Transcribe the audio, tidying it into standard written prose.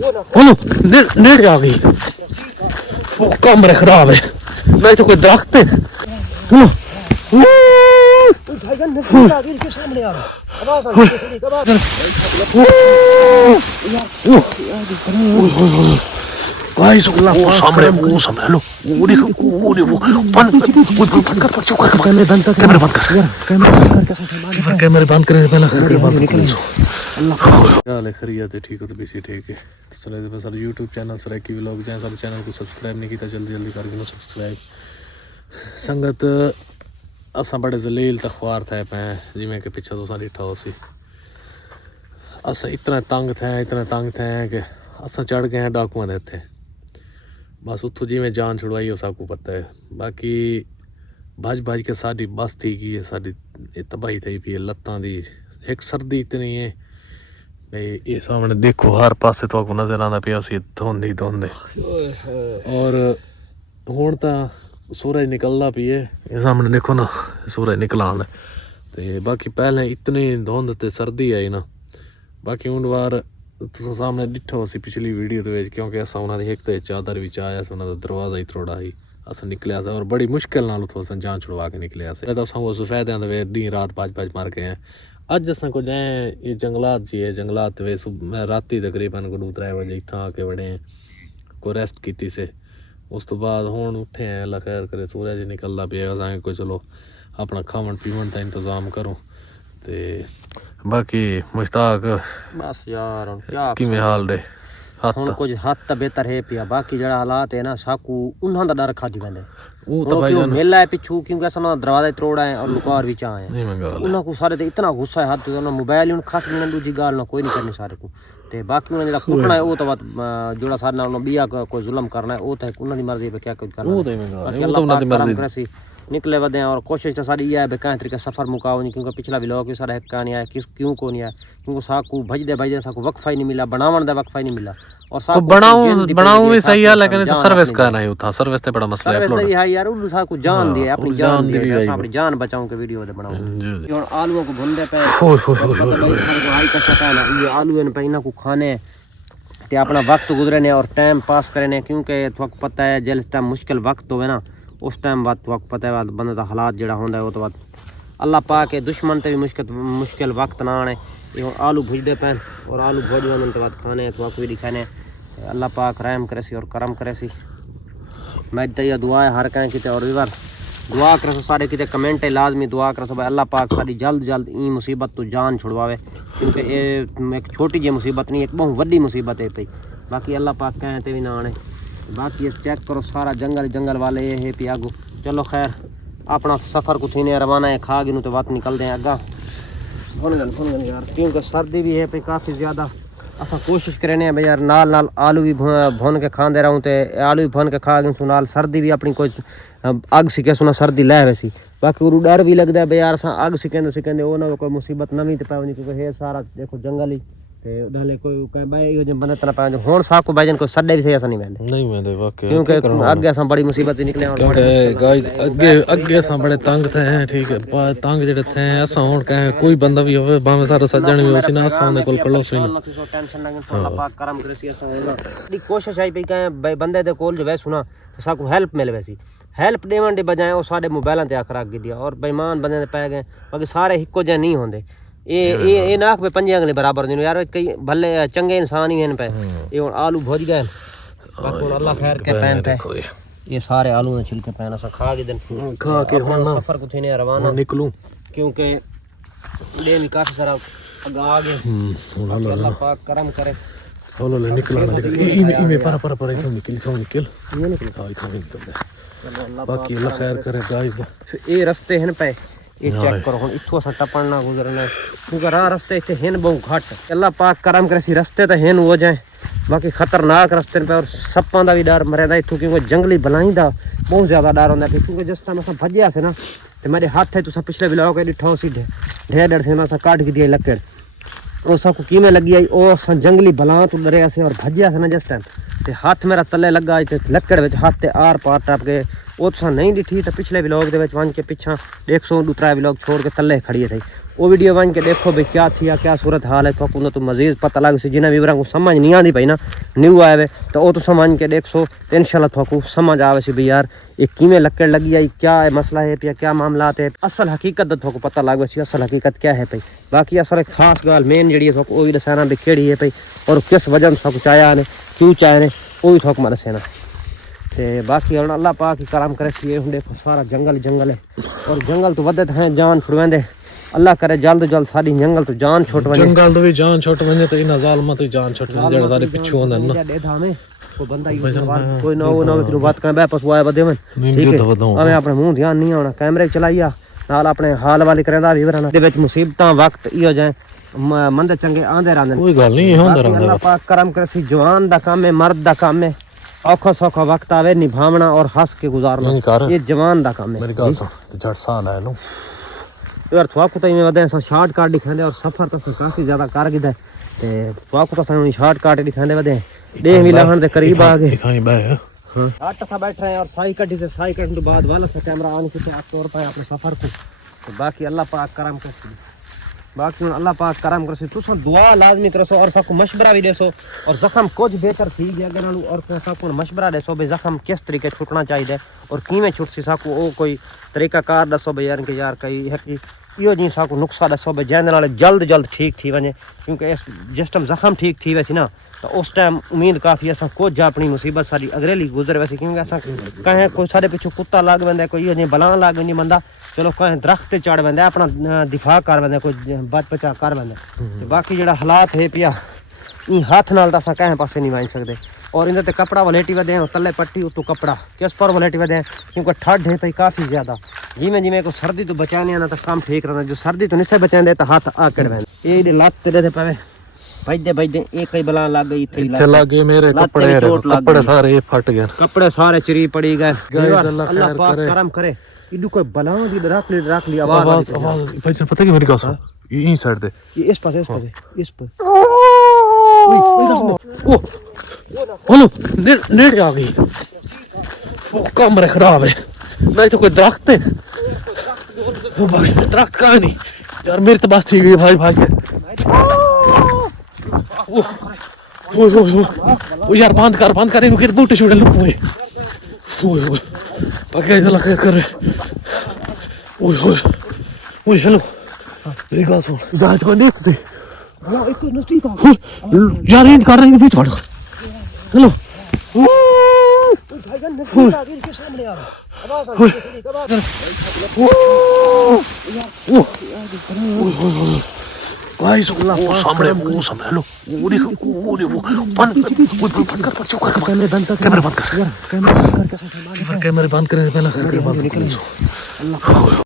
नेड़े आ गई। वो कमरे खराब है, नहीं तो कोई दरख्त है। गाइस वो सामने लो, वो देखो, वो बंद कर, चुप कर, कैमरे बंद कर, कैमरे बंद कर पहले हाल है खैरियत है, ठीक हो तो बीसी ठीक है। तो सारे यूट्यूब चैनल सरैकी व्लॉग जैसे सारे चैनल को सब्सक्राइब नहीं किया जल्दी करके सब्सक्राइब। संगत असा बड़े जलील तो ख्वार थे पै जिमें कि पिछा तुसा डिठा हो सी। असा इतना तंग थे कि असा चढ़ गए हैं डाकुआं दे इत्थे। बस उत्थों जिमें जान छुड़वाई हो सबको पता है। बाकी भज के साड़ी बस थी गई है, साड़ी तबाही थी पी है लत्तां दी। एक सर्दी इतनी है भाई, ये सामने देखो हर पासे तो आपको नजर आना पिया सी धुंध और हुण तां सूरज निकलदा पी है। ये सामने देखो ना सूरज निकला आंदा ते बाकी पहले इतनी धुंध ते सर्दी आई ना। बाकी हुण वार तुसां सामने डिठो सी पिछली वीडियो दे विच, क्योंकि असां उन्हां दी हिक ते चादर विच आया सी, उन्हां दा दरवाज़ा ही थोड़ा ही असां निकलिया सी और बड़ी मुश्किल नाल उत्थों असां जान छुड़वा के निकलिया सी। तो असां वो सफेदियां दे वे डी रात भज मार के हैं। अज असां को जाए ये जंगलात जी है, जंगलात वे राती तकरीबन 2-3 बजे इत्थां आके वड़े हैं, कोई रेस्ट कीती से। उस तो बाद हुण उठे हैं, अल्लाह खैर करे, सूरज निकलदा पिया। असां कोई चलो अपना खावन पीवन का इंतजाम करो। ते बाकी मुश्ताक बस यार क्या किवें हाल दे हुण कुछ हद तक बेहतर है पिया। बाकी जड़ा हालात है ना साकू उन्हां दा डर खादी वेंदे। वो तो भाई मेला है पिछू, क्योंकि असां दरवाजा तोड़ा है और लुकार विच आए हैं। उन्हां को सारे ते इतना गुस्सा है हद तक मोबाइल ही खास मिलन दूजी गाल ना कोई नहीं करनी सारे को। ते बाकी उन्हें जड़ा कुटना है वो तो बात जोड़ा सारे नाल बिया कोई जुल्म करना है वो तो उन्हां दी मर्जी पे क्या कुछ करना। वो तो उन्हां दी मर्जी निकले वधे और कोशिश तो सारी है कहीं तरीके सफ़र मुकाओ नहीं, क्योंकि पिछला भी लोग भी सारा हिक्का नहीं आया क्यों को नहीं आया, क्योंकि साकू भजदे साकू वक्फा ही नहीं मिला, बनावन दा वक्फा ही नहीं मिला। और साकू बनाऊं भी सही है, लेकिन तो सर्विस का नहीं होता, सर्विस ते बड़ा मसला है। सर्विस है यार, उल्लू साकू जान दिए, अपनी जान दी, अपनी जान बचाऊं के वीडियो दे बनाऊं। और आलूओं को भुनदे पे ये आलू इन पे इना को खाने ते अपना वक्त गुजरे ने और टाइम पास करे ने, क्योंकि थोक पता है जिस टाइम मुश्किल वक्त होवे ना उस टाइम बात थोक पता है बंदे दा हालात जड़ा होंदा है वो तो बात अल्लाह पाक के दुश्मन ते भी मुश्किल वक्त ना आने। ये आलू भुजदे पे और आलू भुज वन तो बात खाने थोक भी दिखाने। अल्लाह पाक रहम करे सी और करम करे सी। मैं तो ये दुआ है हर कहीं किते और भी बार दुआ करे सो सारे किते कमेंट है लाजमी दुआ करे सो भाई अल्लाह पाक सारी जल्द ई मुसीबत तो जान छुड़वावे, क्योंकि ये एक छोटी जी मुसीबत नहीं, एक बहुत वड्डी मुसीबत है पई। बाकी अल्लाह पाक कहें ते भी ना आने। बाकी ये चेक करो सारा जंगल वाले ये है पियागो। चलो खैर अपना सफ़र को थी रवाना है, खा गिनू तो बात निकलते हैं अगा भुन यार, क्योंकि सर्दी भी है पे काफ़ी ज़्यादा। असा कोशिश करें भाई यार नाल आलू भी भुन के खाते रहूँ तो आलू भी भुन के खा गिन नाल सर्दी भी अपनी कोई अग सिके सुना सर्दी लै वैसी। बाकी वो डर भी लगता है भाई यार असा अग सिकेंदे वो ना कोई मुसीबत नवी तो पावनी, क्योंकि है सारा देखो जंगल ही ते डाले कोई भाई यो जे बंदे तना पाए हुन साकू भाईजन को सड्डे भी सही ऐसा नहीं वेंदे वाकई, क्योंकि आगे असा बड़ी मुसीबत निकले और गाइस अगे असा बड़े तंग थे हैं। ठीक है तंग जेड़े थे असा हुन कहे कोई बंदा भी होवे भावे सारा सज्जन भी होसी ना असा उनदे कोल खड़ो सी ना टेंशन ना अल्लाह पाक करम करसी। असा दी कोशिश आई पे कहे भाई बंदे दे कोल जो वैसु ना साकू हेल्प मिल वैसी हेल्प देवन दे बजाय वो सारे मोबाइलां ते आखर रख दिया और बेईमान बंदे दे पै गए। बाकी सारे हिक्को जे नहीं होंदे ये नाक पे पंजे अगले बराबर नहीं यार, कई भले चंगे इंसान ही हैं पे। ये हुन आलू भुज गए बाकी अल्लाह खैर के पैन पे ये सारे आलू ने छिलके पैन असा खा के दिन खा के हुन सफर को थी ने रवाना निकलूं, क्योंकि ले भी काफी सारा आगे आ गए। अल्लाह पाक करम करे चलो ले निकला इमे पर निकल सो निकल ये निकल बाकी अल्लाह खैर करे गाइस। ये रास्ते हैं पे ये चेक करो हुन इथों असा टपड़ना गुजरना, क्योंकि राह रास्ते इतने हैं बहुत घट। अल्लाह पाक करम करे सी रास्ते तो हैं हो जाए, बाकी खतरनाक रास्ते पे और सप्पां दा भी डर मरेदा इथों, क्योंकि जंगली बलाई दा बहुत ज़्यादा डर होंदा। क्योंकि जिस टाइम असा भज्या से ना तो मेरे हाथ है तुसा पिछले व्लॉग के डिठो सी ढेर से असा काट के दिया लकड़ वो सबको किमें लगी आई ओ असा जंगली बला तो डरे से और भज्या से ना जिस टाइम तो हाथ मेरा तले लगा लकड़ विच हाथ ते आर पार टप के वो तुसा नहीं दिठी तो पिछले व्लॉग दे विच वन के पिछा 100-200 व्लॉग छोड़ के तले खड़ी थी वो वीडियो वन के देखो भाई क्या थी क्या सूरत हाल है, तो मजीद पता लग सी। जिन्हें व्यूअर को समझ नहीं आती पई ना न्यू आए वे तो वो तो समझ के देख सो, तो इंशाल्लाह थोड़ा समझ आवे सी भाई यार ये किमें लकड़ लगी आई, क्या है मसला है पिया, क्या मामला है, असल हकीकत थोड़ा पता लग सी असल हकीकत क्या है पई। बाकी असल खास गाल मेन जी है वो भी दसाना भी केड़ी है पई और किस वजह से चाया ने क्यों चाहे ने वो भी थोड़ा मैं दसाना। ते बाकी हम अल्लाह पाक की करम करे सी। ये देखो सारा जंगल जंगल है और जंगल तो वधत है जान छुड़वेंदे। अल्लाह करे जल्द जल्द सारी जंगल तो जान छुट वने, जंगल तो भी जान छुट वने तो इन जालमा तो जान छुट वने जेड़ा सारे पिछु होंदे ना डेधा में कोई बंदा कोई ना वो ना कि बात कर वापस वो आए बदे में ठीक है। हमें अपने मुंह ध्यान नहीं आना, कैमरे चलाइया नाल अपने हाल वाली करेंदा भी वरना दे विच मुसीबतां वक्त इयो जाए मंदे चंगे आंदे रहंदे। कोई गल नहीं होंदा रहंदा। अल्लाह पाक करम करे सी। जवान दा काम है, मर्द दा काम है, औखा सौखा वक्त आवे निभावना और हंस के गुजारना, ये जवान दा काम है। मेरी गल सुन ते जट सा ले लो यार थोड़ा को तो वधे शॉर्ट कट दिखाते और सफर तो काफी ज्यादा कर गिदा ते थोड़ा को तो शॉर्ट कट दिखाते वधे देह भी लहण दे करीब आ गए। इथाई बे हां आठ सा बैठ रहे हैं और साई कटी से साई कटने के बाद वाला से कैमरा ऑन किया आप तौर पे अपने सफर को। तो बाकी अल्लाह पाक करम करे, बाकी अल्लाह पाक करम करे तुम दुआ लाजमी करो और सबको मशवरा भी देसो और जख्म कुछ बेहतर थी गया अगर और सबको मशवरा देसो भाई जख्म किस तरीके छुटना चाहिए और किवें छुट सी सबको वो कोई तरीका कार दसो भाई यार कि यार कई है कि इो जी सबको नुस्खा दसो भाई जैसे नाल जल्द जल्द ठीक थी वने। क्योंकि इस जिस टाइम जख्म ठीक थी वैसी ना तो उस टाइम उम्मीद काफ़ी अस कुछ अपनी मुसीबत सारी अगरेली गुजर वैसी। क्योंकि अस कहें कोई सारे पिछू कुत्ता लग वेंदा, कोई इो जी बलां लग वेंदी बंदा चलो कहें दरख्त चढ़ वेंदा अपना दिफा कर वेंदा, कोई बच बचा कर वेंदा। तो बाकी जो हालात है पिया इन हाथ नाल तो अस कहें पासे नहीं वन सकते। और इधर ते कपड़ा वलेटी वधे तले पट्टी उतू कपड़ा किस पर वलेटी वधे क्योंकि ठंड है पई काफ़ी ज़्यादा। जिमें जिमें को सर्दी तो बचाने ना तो काम ठीक रहना, जो सर्दी तो निसे बचाते तो हाथ आकड़ वेंदे। ये लत्त दे पवे भजदे भजदे एक ही बला लग गई इथे लगे मेरे कपड़े सारे फट गए, कपड़े सारे चिरी पड़ी गए। अल्लाह पाक करम करे इडू कोई बला दी रख ली आवाज भाई पता है मेरी गल सुन यहीं साइड दे इस पास इस पर ओ हेलो नेट आ गई। वो कमरे खराब है नहीं तो कोई दरख्त है। ओ भाई दरख्त कहाँ नहीं यार, मेरी तो बस ठीक है भाई भाई ओ यार बंद कर इनको बूटे छोड़े लोग ओए पके इधर लग कर ओए हेलो मेरी बात सुन जहाज को देख से यार इन कर रहे हैं बीच फाड़ हेलो भाई वो सामने हेलो वो देखो वो बंद कर कैमरे बंद कर पहले